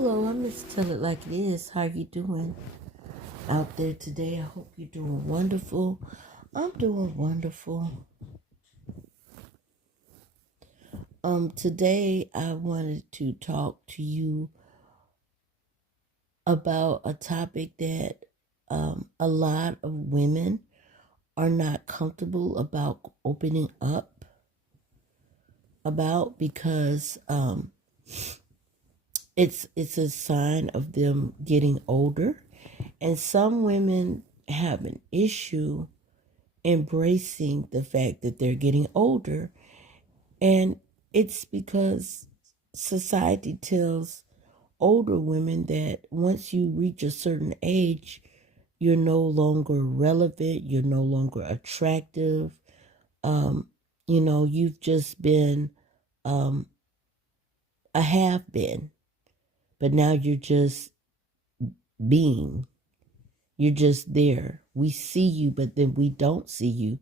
Hello, I'm Miss Tell It Like It Is. How you doing out there today? I hope you're doing wonderful. I'm doing wonderful. Today I wanted to talk to you about a topic that a lot of women are not comfortable about opening up about because it's a sign of them getting older, and some women have an issue embracing the fact that they're getting older. And it's because society tells older women that once you reach a certain age, you're no longer relevant, you're no longer attractive. Um, you've just been a have been, but now you're just being. You're just there. We see you, but then we don't see you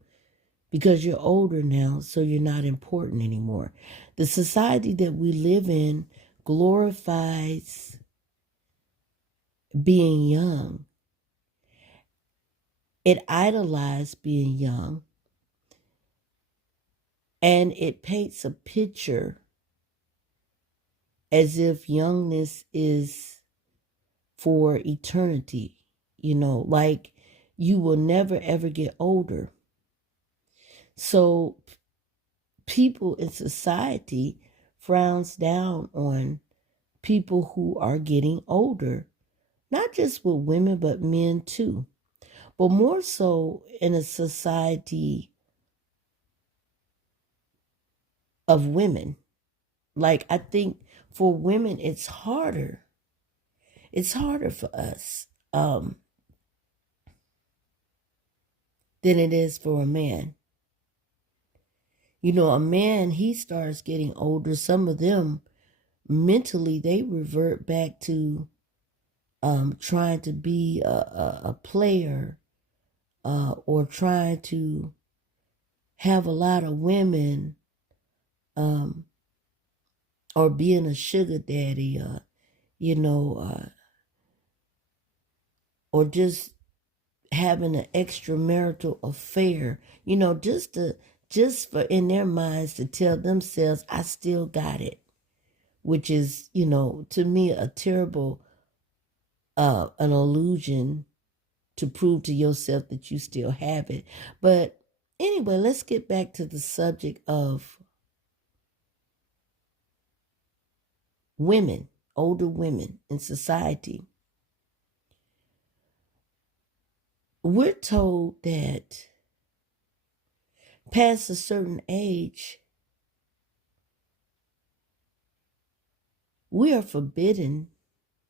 because you're older now, so you're not important anymore. The society that we live in glorifies being young. It idolizes being young, and it paints a picture as if youngness is for eternity, like you will never ever get older. So people in society frowns down on people who are getting older, not just with women, but men too. But more so in a society of women. Like, I think for women, it's harder. It's harder for us than it is for a man. A man, he starts getting older. Some of them, mentally, they revert back to trying to be a player or trying to have a lot of women or being a sugar daddy, or just having an extramarital affair, just for in their minds to tell themselves, I still got it, which is, to me, a terrible, an illusion to prove to yourself that you still have it. But anyway, let's get back to the subject of women, older women in society. We're told that past a certain age, we are forbidden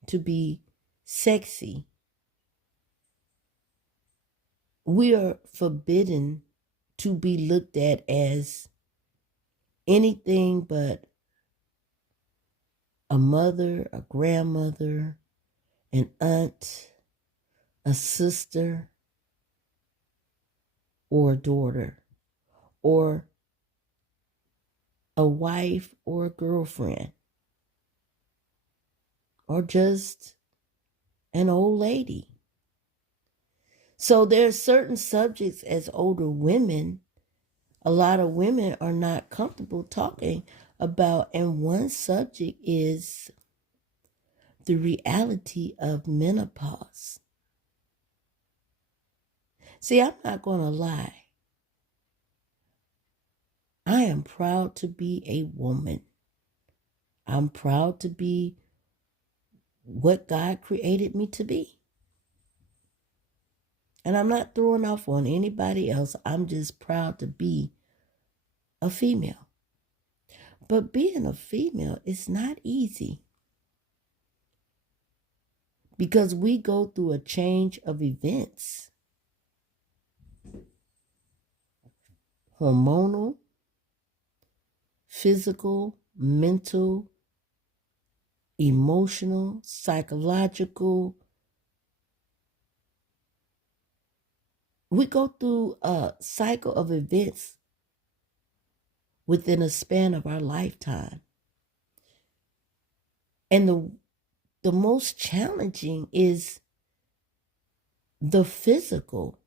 to be sexy. We are forbidden to be looked at as anything but a mother, a grandmother, an aunt, a sister, or a daughter, or a wife or a girlfriend, or just an old lady. So there are certain subjects as older women, a lot of women are not comfortable talking about, and one subject is the reality of menopause. See, I'm not going to lie. I am proud to be a woman. I'm proud to be what God created me to be. And I'm not throwing off on anybody else. I'm just proud to be a female. But being a female is not easy, because we go through a change of events. Hormonal, physical, mental, emotional, psychological. We go through a cycle of events within a span of our lifetime. And the most challenging is the physical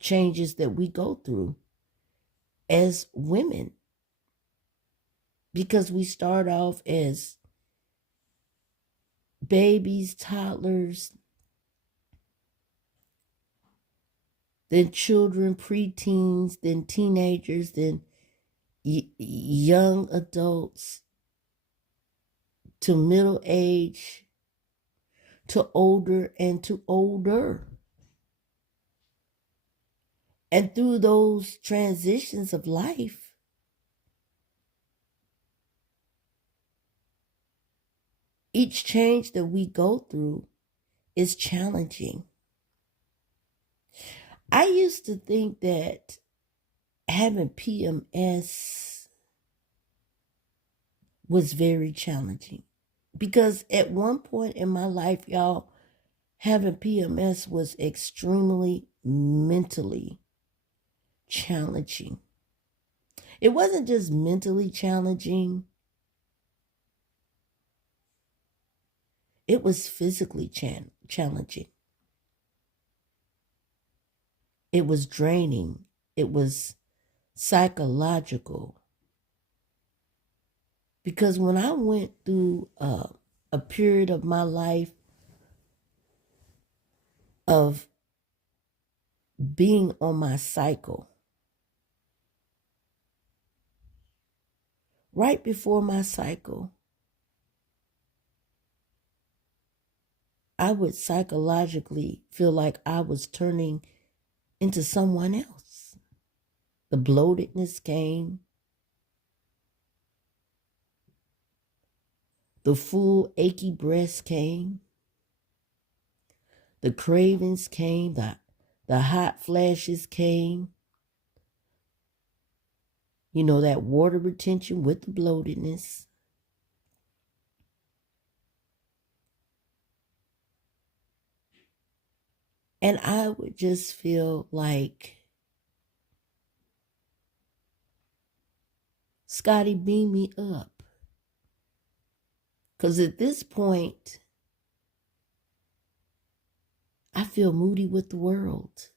changes that we go through as women, because we start off as babies, toddlers, then children, preteens, then teenagers, then young adults, to middle age, to older, and to older. And through those transitions of life, each change that we go through is challenging. I used to think that having PMS was very challenging, because at one point in my life, y'all, having PMS was extremely mentally challenging. It wasn't just mentally challenging, it was physically challenging. It was draining. It was psychological. Because when I went through a period of my life of being on my cycle, right before my cycle, I would psychologically feel like I was turning into someone else. The bloatedness came, the full achy breast came, the cravings came, the hot flashes came. You know, that water retention with the bloatedness. And I would just feel like, Scotty, beam me up. Because at this point, I feel moody with the world.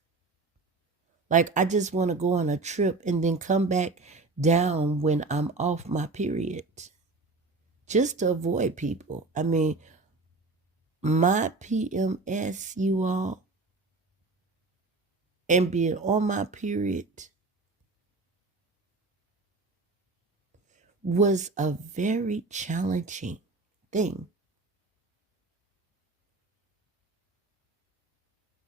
Like I just want to go on a trip and then come back down when I'm off my period, just to avoid people. I mean, my PMS, you all, and being on my period was a very challenging thing.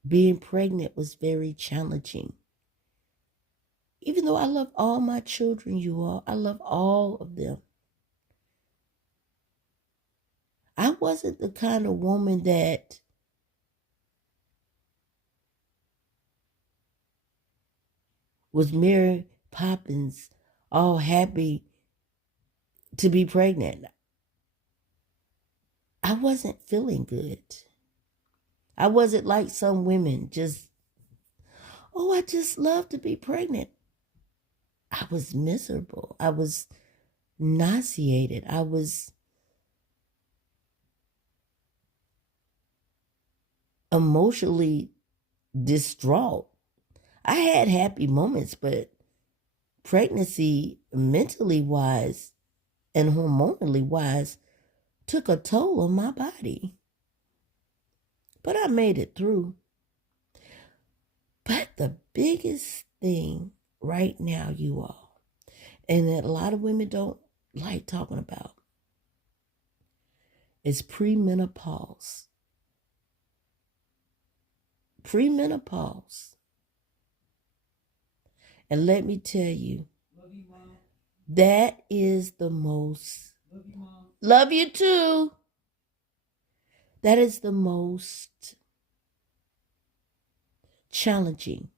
Being pregnant was very challenging. Even though I love all my children, you all, I love all of them. I wasn't the kind of woman that was Mary Poppins, all happy to be pregnant. I wasn't feeling good. I wasn't like some women, just, oh, I just love to be pregnant. I was miserable. I was nauseated. I was emotionally distraught. I had happy moments, but pregnancy, mentally wise and hormonally wise, took a toll on my body. But I made it through. But the biggest thing right now, you all, and that a lot of women don't like talking about, is premenopause. Premenopause. And let me tell you, that is the most, love you too. That is the most challenging.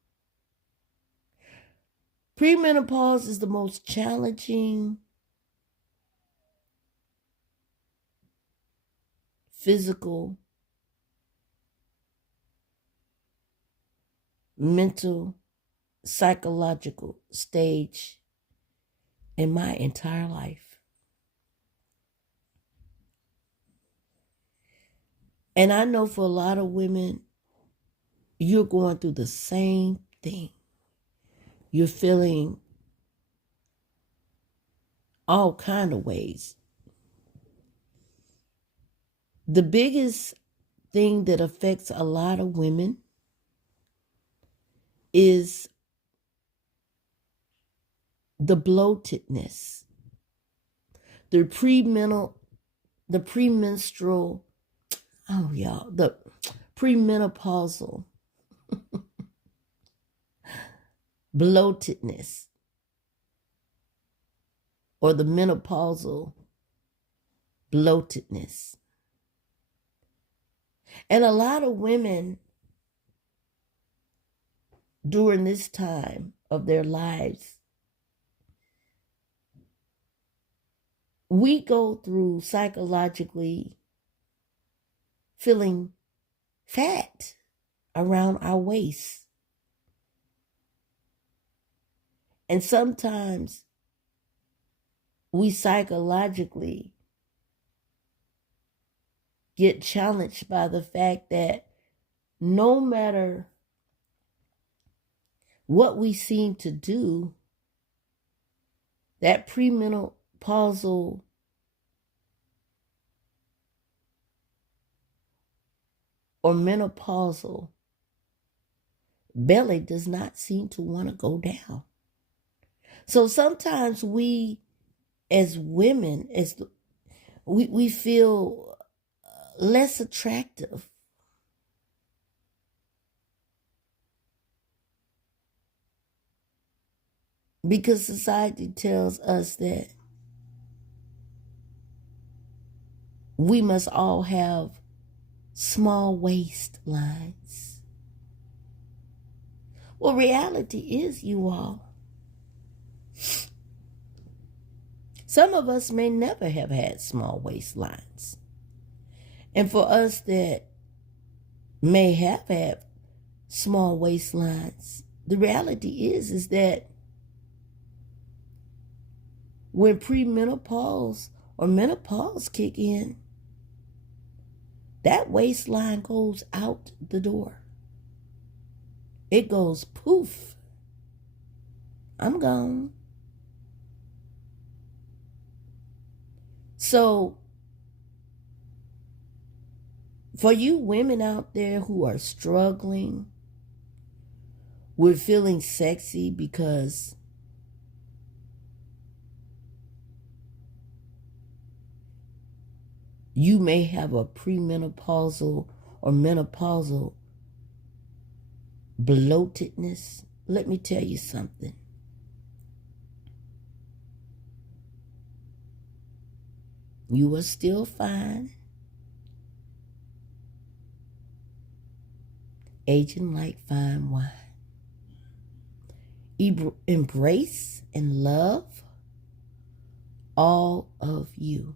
Premenopause is the most challenging physical, mental, psychological stage in my entire life. And I know for a lot of women, you're going through the same thing. You're feeling all kind of ways. The biggest thing that affects a lot of women is the bloatedness, the premenstrual, the premenopausal bloatedness, or the menopausal bloatedness. And a lot of women during this time of their lives, we go through psychologically feeling fat around our waist. And sometimes we psychologically get challenged by the fact that no matter what we seem to do, that premenopausal or menopausal belly does not seem to want to go down. So sometimes we, as women, we feel less attractive because society tells us that we must all have small waistlines. Well, reality is, you all, some of us may never have had small waistlines. And for us that may have had small waistlines, the reality is that when premenopause or menopause kick in, that waistline goes out the door. It goes poof. I'm gone. So, for you women out there who are struggling with feeling sexy because you may have a premenopausal or menopausal bloatedness, let me tell you something. You are still fine, aging like fine wine. Embrace and love all of you.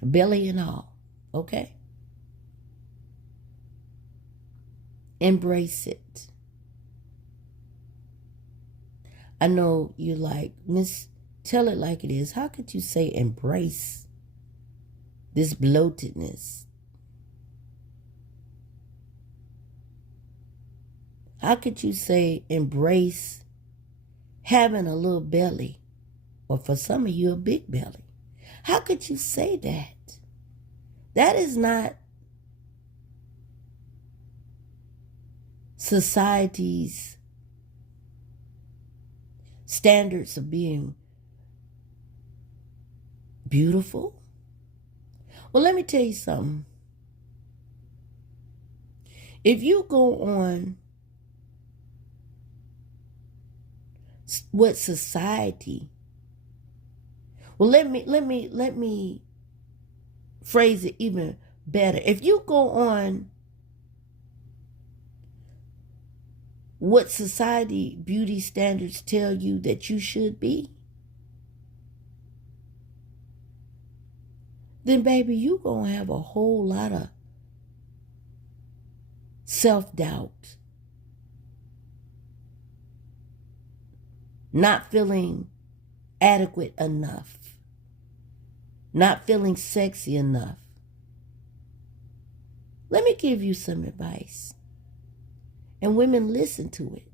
Belly and all, okay? Embrace it. I know you're like, Miss, tell it like it is. How could you say embrace this bloatedness? How could you say embrace having a little belly, or for some of you, a big belly? How could you say that? That is not society's standards of being beautiful. Well, let me tell you something. If you go on what society, well, let me phrase it even better. If you go on what society beauty standards tell you that you should be, then baby, you gonna have a whole lot of self-doubt, not feeling adequate enough. not feeling sexy enough. Let me give you some advice. And women, listen to it.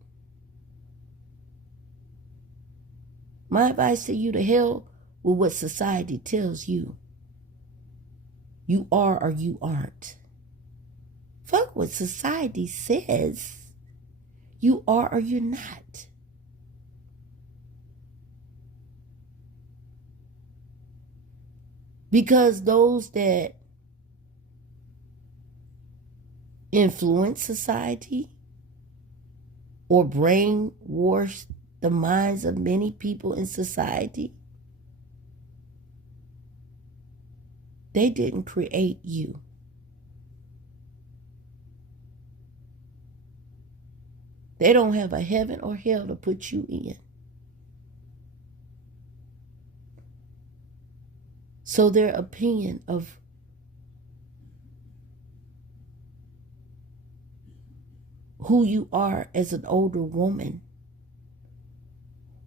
My advice to you, to hell with what society tells you. You are or you aren't. Fuck what society says. You are or you're not. Because those that influence society or brainwash the minds of many people in society, they didn't create you. They don't have a heaven or hell to put you in. So their opinion of who you are as an older woman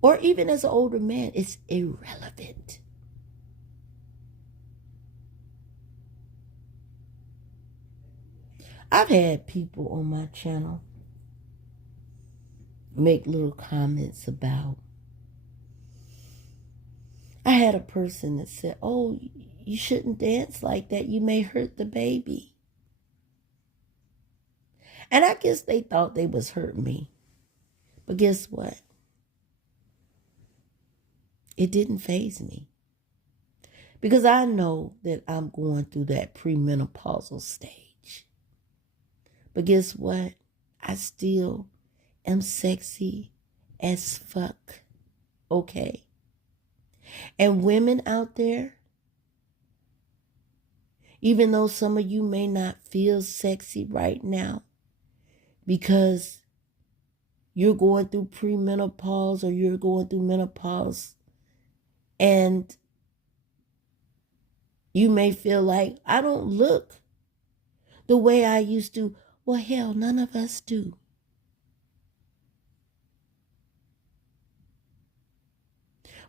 or even as an older man is irrelevant. I've had people on my channel make little comments about. I had a person that said, "Oh, you shouldn't dance like that. You may hurt the baby." And I guess they thought they was hurting me. But guess what? It didn't faze me. Because I know that I'm going through that premenopausal stage. But guess what? I still am sexy as fuck. Okay? And women out there, even though some of you may not feel sexy right now because you're going through premenopause or you're going through menopause, and you may feel like, I don't look the way I used to. Well, hell, none of us do.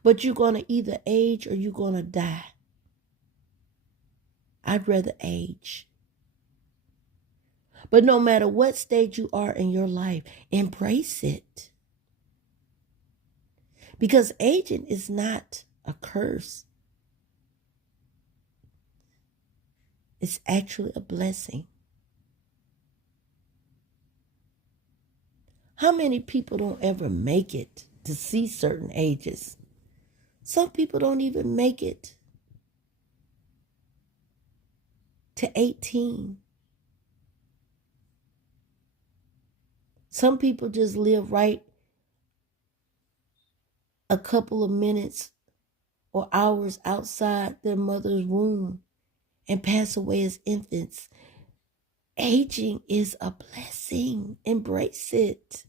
But you're going to either age or you're going to die. I'd rather age. But no matter what stage you are in your life, embrace it. Because aging is not a curse. It's actually a blessing. How many people don't ever make it to see certain ages? Some people don't even make it to 18. Some people just live right a couple of minutes or hours outside their mother's womb and pass away as infants. Aging is a blessing. Embrace it.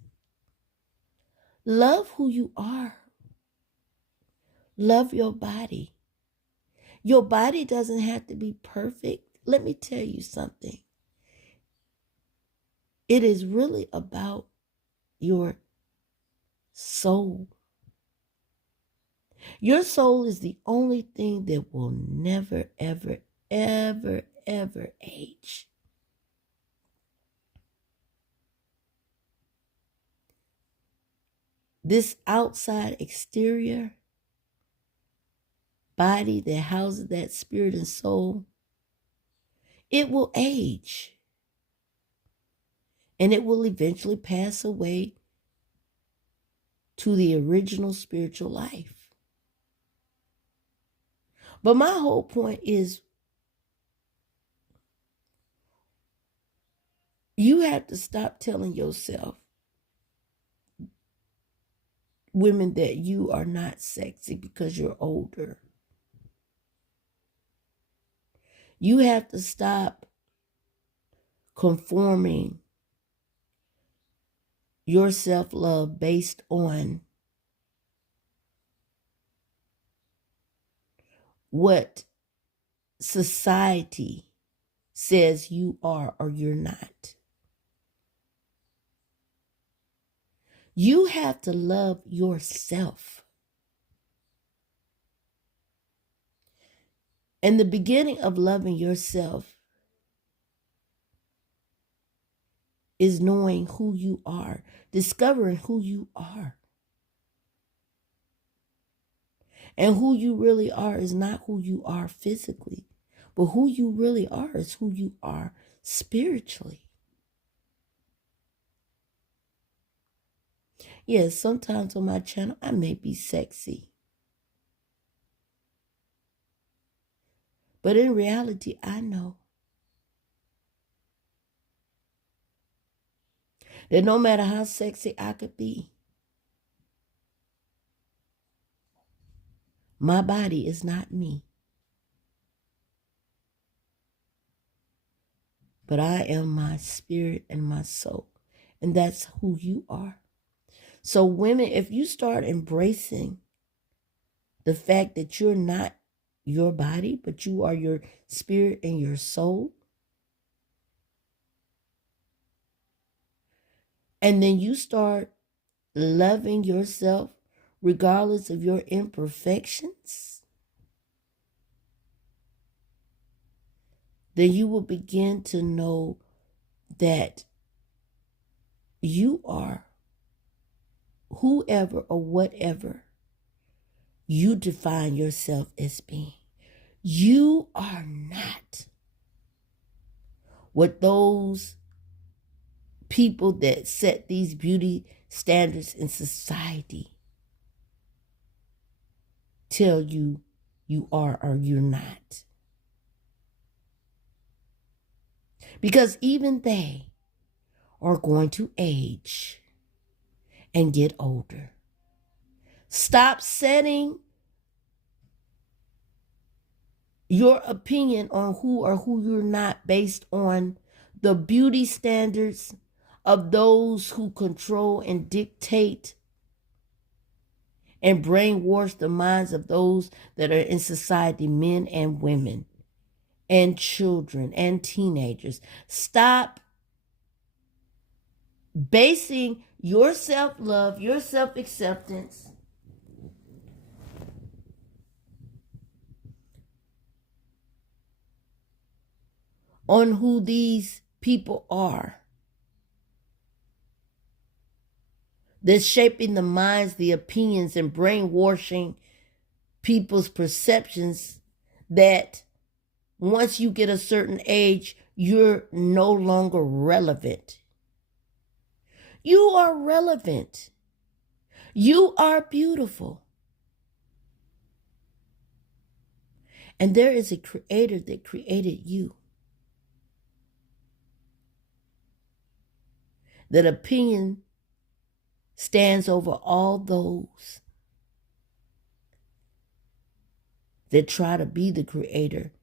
Love who you are. Love your body. Your body doesn't have to be perfect. Let me tell you something. It is really about your soul. Your soul is the only thing that will never, ever, ever, ever age. This outside exterior body that houses that spirit and soul, it will age. And it will eventually pass away to the original spiritual life. But my whole point is, you have to stop telling yourself, women, that you are not sexy because you're older. You have to stop conforming your self-love based on what society says you are or you're not. You have to love yourself. And the beginning of loving yourself is knowing who you are, discovering who you are. And who you really are is not who you are physically, but who you really are is who you are spiritually. Yes, sometimes on my channel, I may be sexy. But in reality, I know that no matter how sexy I could be, my body is not me. But I am my spirit and my soul. And that's who you are. So women, if you start embracing the fact that you're not your body, but you are your spirit and your soul, and then you start loving yourself regardless of your imperfections, then you will begin to know that you are whoever or whatever you define yourself as being. You are not what those people that set these beauty standards in society tell you you are or you're not. Because even they are going to age and get older. Stop setting your opinion on who or who you're not based on the beauty standards of those who control and dictate and brainwash the minds of those that are in society, men and women and children and teenagers. Stop basing your self-love, your self-acceptance on who these people are. That's shaping the minds, the opinions, and brainwashing people's perceptions that once you get a certain age, you're no longer relevant. You are relevant. You are beautiful. And there is a creator that created you. That opinion stands over all those that try to be the creator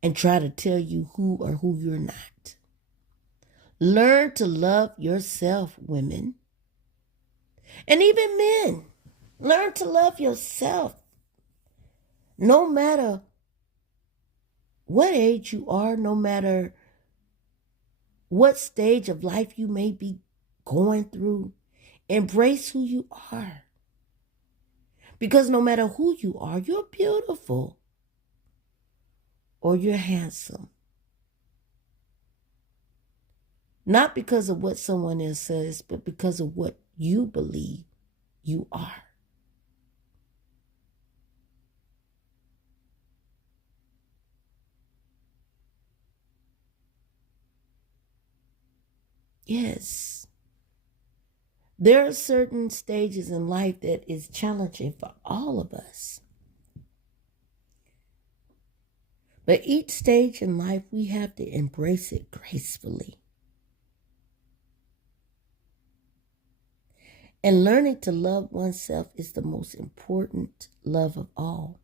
and try to tell you who or who you're not. Learn to love yourself, women. And even men. Learn to love yourself. No matter what age you are, no matter what stage of life you may be going through, embrace who you are. Because no matter who you are, you're beautiful or you're handsome. Not because of what someone else says, but because of what you believe you are. Yes. There are certain stages in life that is challenging for all of us. But each stage in life, we have to embrace it gracefully. And learning to love oneself is the most important love of all.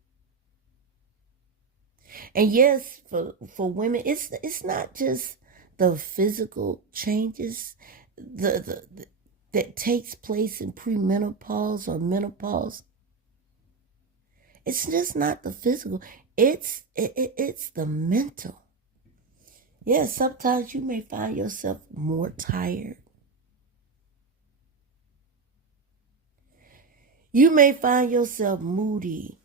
And yes, for women, it's not just the physical changes that takes place in premenopause or menopause. It's just not the physical. It's the mental. Yes, sometimes you may find yourself more tired. You may find yourself moody.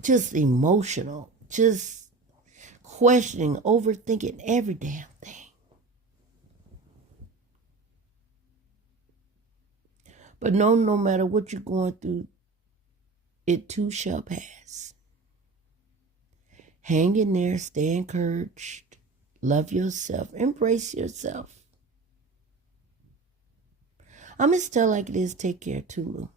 just emotional, just questioning, overthinking every damn thing. But no matter what you're going through, it too shall pass. Hang in there, stay encouraged, love yourself, embrace yourself. I'm going to tell like it is, take care, Tulu.